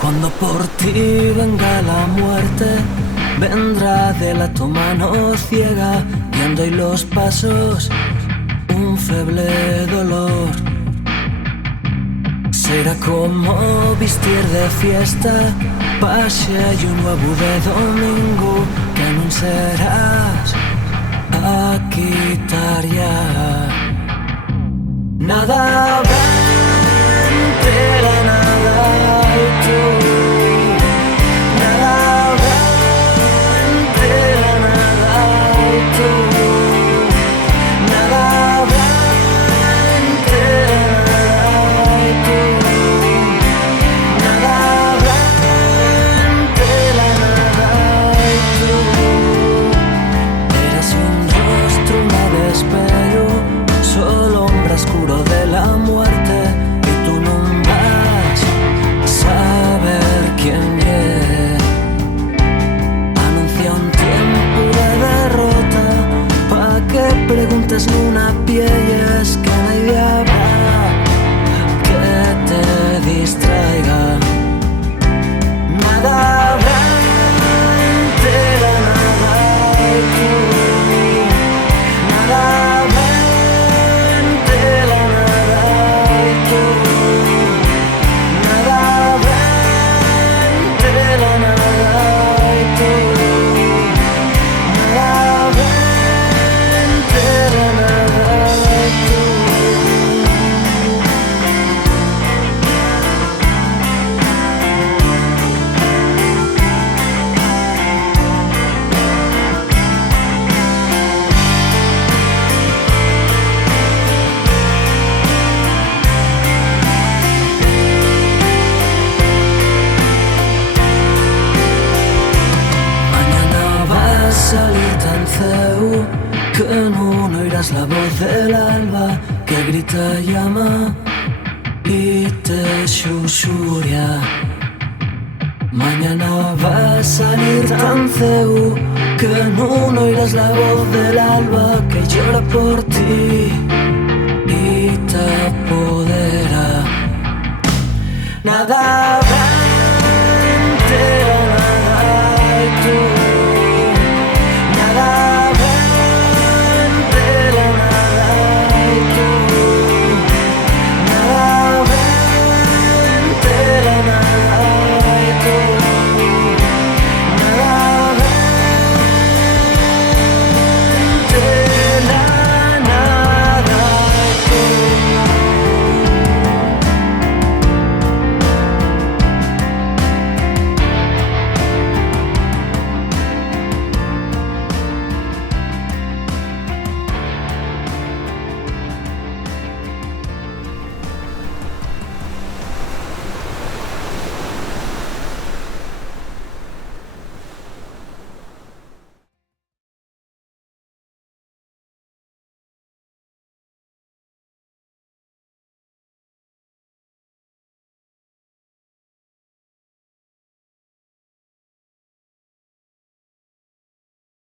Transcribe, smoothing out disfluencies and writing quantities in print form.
Cuando por ti venga la muerte, vendrá de la tu mano ciega, guiando y los pasos, un feble dolor. Será como vestir de fiesta, pase y un nuevo de domingo, que no serás a quitar ya. Nada entera, nada y tú. Nada entera, nada y tú. Nada entera, nada y tú. Nada entera, nada y tú. Eras un rostro, una despejo, solo hombre oscuro de la muerte, y tú no vas a saber quién es. Anuncia un tiempo de derrota, pa' que preguntes en una pies que nadie habrá que te distraiga. Nada habrá entera, nada y tú. Nada entera, nada y tú. Nada entera, nada y tú. Nada entera, nada y tú. Mañana va a salir tan ceu que no oirás la voz del alba que grita, llama y te susurra. Mañana va a salir tan ceu que no oirás la voz del alba que llora por ti y te apodera. Nada